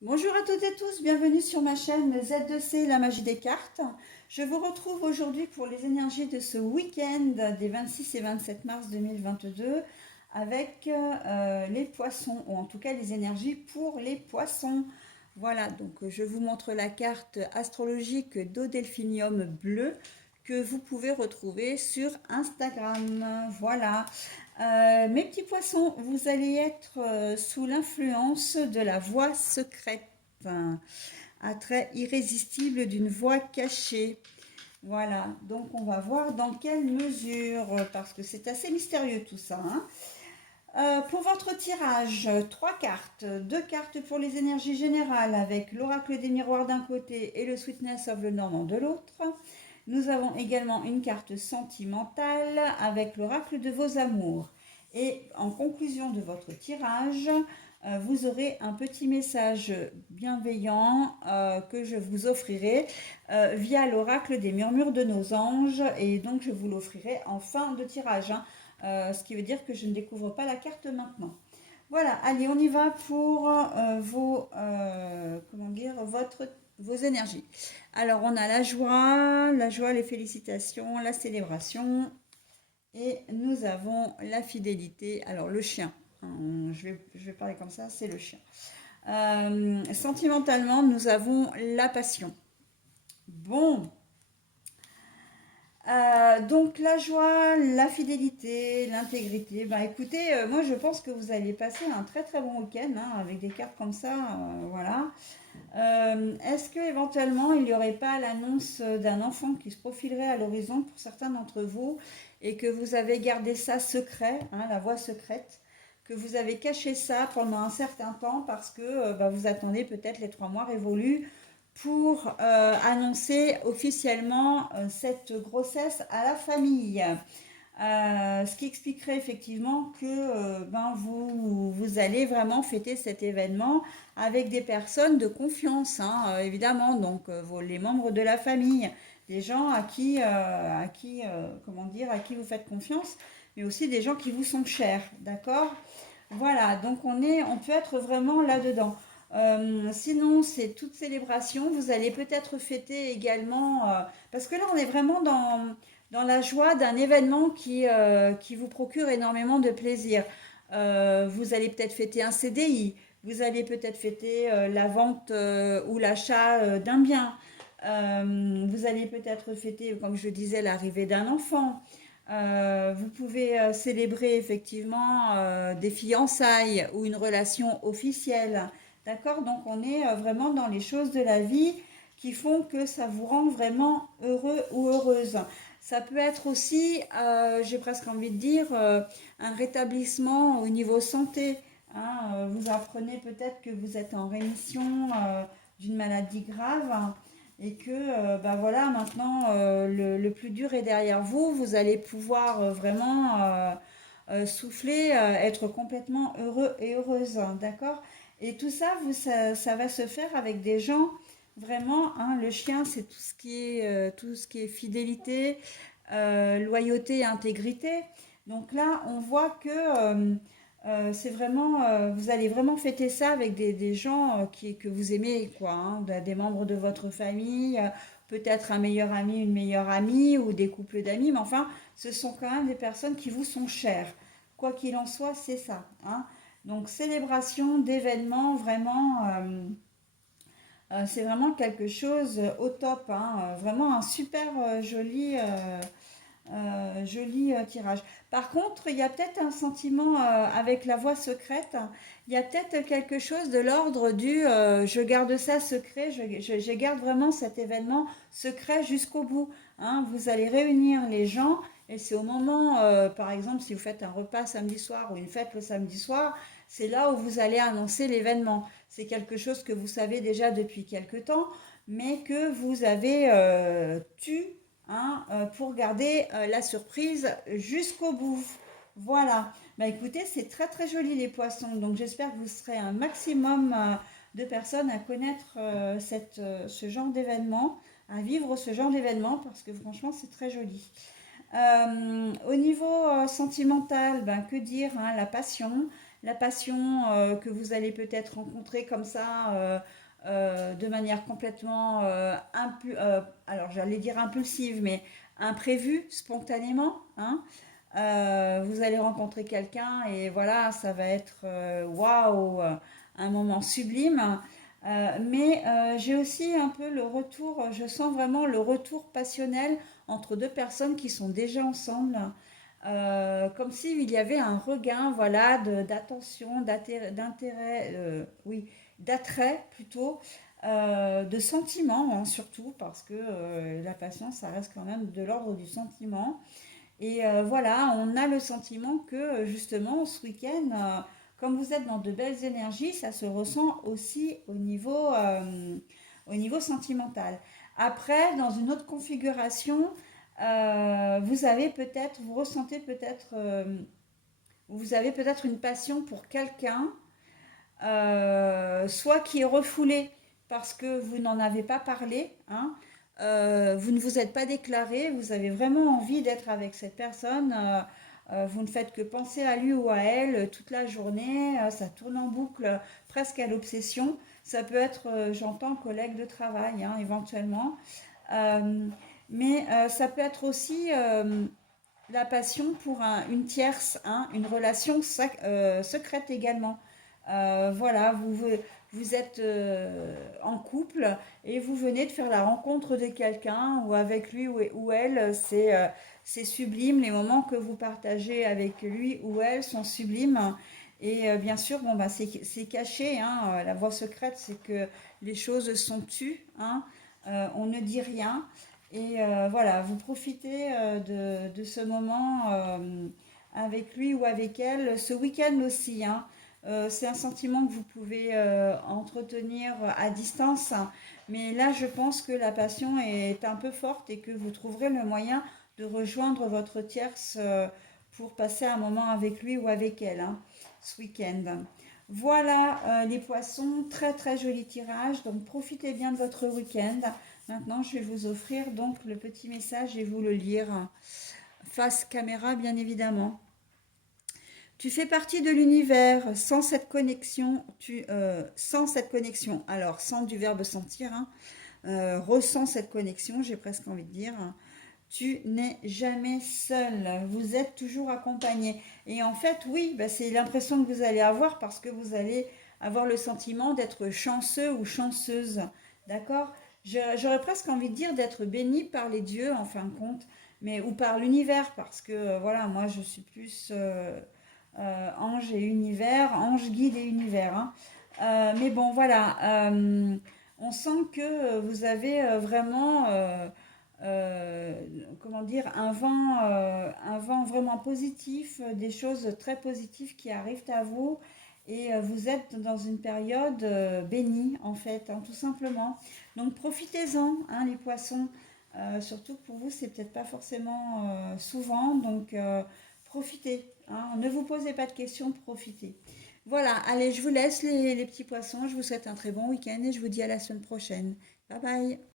Bonjour à toutes et tous, bienvenue sur ma chaîne Z2C, la magie des cartes. Je vous retrouve aujourd'hui pour les énergies de ce week-end des 26 et 27 mars 2022 avec les poissons, ou en tout cas les énergies pour les poissons. Voilà, donc je vous montre la carte astrologique d'Odelphinium bleu que vous pouvez retrouver sur Instagram. Voilà. Mes petits poissons, vous allez être sous l'influence de la voix secrète, un trait irrésistible d'une voix cachée. Voilà, donc on va voir dans quelle mesure, parce que c'est assez mystérieux tout ça, hein. Pour votre tirage, trois cartes, deux cartes pour les énergies générales avec l'oracle des miroirs d'un côté et le Sweetness of le Normand de l'autre. Nous avons également une carte sentimentale avec l'oracle de vos amours. Et en conclusion de votre tirage, vous aurez un petit message bienveillant que je vous offrirai via l'oracle des murmures de nos anges. Et donc je vous l'offrirai en fin de tirage, hein. Ce qui veut dire que je ne découvre pas la carte maintenant. Voilà, allez, on y va pour comment dire, vos énergies. Alors, on a la joie, les félicitations, la célébration, et nous avons la fidélité. Alors, le chien, hein, je vais parler comme ça, c'est le chien. Sentimentalement, nous avons la passion. Bon, donc la joie, la fidélité, l'intégrité. Bah écoutez, moi je pense que vous allez passer un très très bon week-end hein, avec des cartes comme ça, voilà. Est-ce que éventuellement il n'y aurait pas l'annonce d'un enfant qui se profilerait à l'horizon pour certains d'entre vous et que vous avez gardé ça secret, hein, la voie secrète, que vous avez caché ça pendant un certain temps parce que bah, vous attendez peut-être les 3 mois révolus pour annoncer officiellement cette grossesse à la famille. Ce qui expliquerait effectivement que ben vous allez vraiment fêter cet événement avec des personnes de confiance, hein, évidemment, donc les membres de la famille, des gens comment dire, à qui vous faites confiance, mais aussi des gens qui vous sont chers, d'accord? Voilà, donc on peut être vraiment là-dedans. Sinon, c'est toute célébration. Vous allez peut-être fêter également, parce que là, on est vraiment dans la joie d'un événement qui vous procure énormément de plaisir. Vous allez peut-être fêter un CDI, vous allez peut-être fêter la vente ou l'achat d'un bien. Vous allez peut-être fêter, comme je disais, l'arrivée d'un enfant. Vous pouvez célébrer effectivement des fiançailles ou une relation officielle. D'accord? Donc on est vraiment dans les choses de la vie qui font que ça vous rend vraiment heureux ou heureuse. Ça peut être aussi, j'ai presque envie de dire, un rétablissement au niveau santé, hein. Vous apprenez peut-être que vous êtes en rémission d'une maladie grave, hein, et que bah voilà, maintenant le plus dur est derrière vous. Vous allez pouvoir vraiment souffler, être complètement heureux et heureuse, hein, d'accord? Et tout ça, ça va se faire avec des gens vraiment, hein, le chien, c'est tout ce qui est fidélité, loyauté et intégrité. Donc là, on voit que c'est vraiment, vous allez vraiment fêter ça avec des gens que vous aimez, quoi, hein, des membres de votre famille, peut-être un meilleur ami, une meilleure amie, ou des couples d'amis, mais enfin, ce sont quand même des personnes qui vous sont chères. Quoi qu'il en soit, c'est ça, hein. Donc, célébration d'événements, vraiment, c'est vraiment quelque chose au top, hein, vraiment un super joli tirage. Par contre, il y a peut-être un sentiment avec la voix secrète. Il y a peut-être quelque chose de l'ordre du je garde ça secret, je garde vraiment cet événement secret jusqu'au bout, hein. Vous allez réunir les gens et c'est au moment, par exemple, si vous faites un repas samedi soir ou une fête le samedi soir, c'est là où vous allez annoncer l'événement. C'est quelque chose que vous savez déjà depuis quelque temps, mais que vous avez tu, hein, pour garder la surprise jusqu'au bout. Voilà. Bah écoutez, c'est très très joli les poissons. Donc j'espère que vous serez un maximum de personnes à connaître ce genre d'événement, à vivre ce genre d'événement parce que franchement c'est très joli. Au niveau sentimental, ben, que dire, hein, la passion. la passion que vous allez peut-être rencontrer comme ça de manière complètement alors j'allais dire impulsive, mais imprévue, spontanément, hein. Vous allez rencontrer quelqu'un et voilà, ça va être waouh, un moment sublime. Mais j'ai aussi un peu le retour, je sens vraiment le retour passionnel entre deux personnes qui sont déjà ensemble, comme s'il y avait un regain, voilà, d'attention, d'intérêt, oui, d'attrait plutôt, de sentiment, hein, surtout, parce que la passion, ça reste quand même de l'ordre du sentiment. Et voilà, on a le sentiment que justement ce week-end, comme vous êtes dans de belles énergies, ça se ressent aussi au niveau sentimental. Après, dans une autre configuration, vous ressentez peut-être, vous avez peut-être une passion pour quelqu'un, soit qui est refoulé parce que vous n'en avez pas parlé, hein, vous ne vous êtes pas déclaré, vous avez vraiment envie d'être avec cette personne, vous ne faites que penser à lui ou à elle toute la journée, ça tourne en boucle, presque à l'obsession. Ça peut être, j'entends, collègue de travail, hein, éventuellement. Euh, mais ça peut être aussi la passion pour une tierce, hein, une relation secrète également. Voilà, vous êtes en couple et vous venez de faire la rencontre de quelqu'un ou avec lui ou elle, c'est sublime. Les moments que vous partagez avec lui ou elle sont sublimes. Et bien sûr, bon, bah, c'est caché, hein, la voie secrète, c'est que les choses sont tues, hein, on ne dit rien. Et voilà, vous profitez de ce moment avec lui ou avec elle, ce week-end aussi, hein. C'est un sentiment que vous pouvez entretenir à distance, hein. Mais là, je pense que la passion est un peu forte et que vous trouverez le moyen de rejoindre votre tierce pour passer un moment avec lui ou avec elle, hein, ce week-end. Voilà les poissons, très très joli tirage, donc profitez bien de votre week-end. Maintenant, je vais vous offrir donc le petit message et vous le lire face caméra, bien évidemment. Tu fais partie de l'univers. Sans cette connexion, sans cette connexion, alors sans du verbe sentir, hein, ressens cette connexion, j'ai presque envie de dire. Tu n'es jamais seul, vous êtes toujours accompagné. Et en fait, oui, bah, c'est l'impression que vous allez avoir parce que vous allez avoir le sentiment d'être chanceux ou chanceuse. D'accord? J'aurais presque envie de dire d'être béni par les dieux en fin de compte, mais ou par l'univers parce que voilà, moi je suis plus ange et univers, ange guide et univers, hein. Mais bon, voilà, on sent que vous avez vraiment euh, comment dire, un vent vraiment positif, des choses très positives qui arrivent à vous et vous êtes dans une période bénie en fait, hein, tout simplement. Donc profitez-en, hein, les poissons. Surtout que pour vous, c'est peut-être pas forcément souvent, donc profitez, hein. Ne vous posez pas de questions, profitez. Voilà, allez, je vous laisse les petits poissons, je vous souhaite un très bon week-end et je vous dis à la semaine prochaine. Bye bye.